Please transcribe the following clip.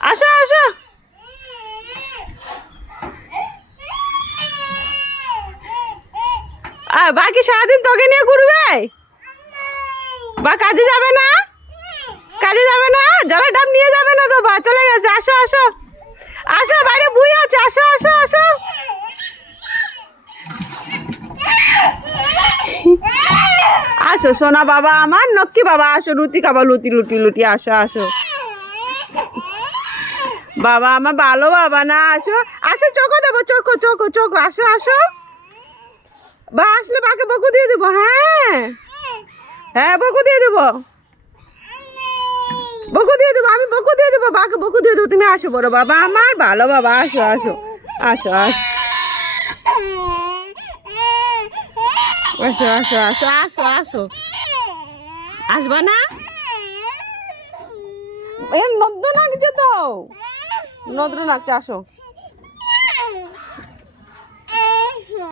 আসো আসো। বাকি সারাদিন তোকে নিয়ে ঘুরবে? বা কাজে যাবে না? কাজে যাবে না? জলের ডাব নিয়ে যাবে না তো? বা চলে গেছে। আসো আসো আসো, বাইরে বুই আছে। আসো আসো আসো। আসো সোনা বাবা আমার, নক্কি বাবা আসো। লুটি খাবা, লুটি লুটি লুটি। আসো আসো বাবা আমার, ভালো বাবা না। আসো আসো, চোখো দেবো, চোখো চোখো চোখো। আসো আসো। বা আসলে বাকে বকু দিয়ে দেবো। হ্যাঁ হ্যাঁ, বকু দিয়ে দেবো, বকু দিয়ে দেবো। আমি বকু দিয়ে দেবো, বাকে বকু দিয়ে দেবো। তুমি আসো বড় বাবা আমার, ভালো বাবা। আসো আসো আসো আসো আসো আসো আসো আসো আসো। আসবা না? নদ্র লাগছে তো, নদ্র লাগছে। আসো।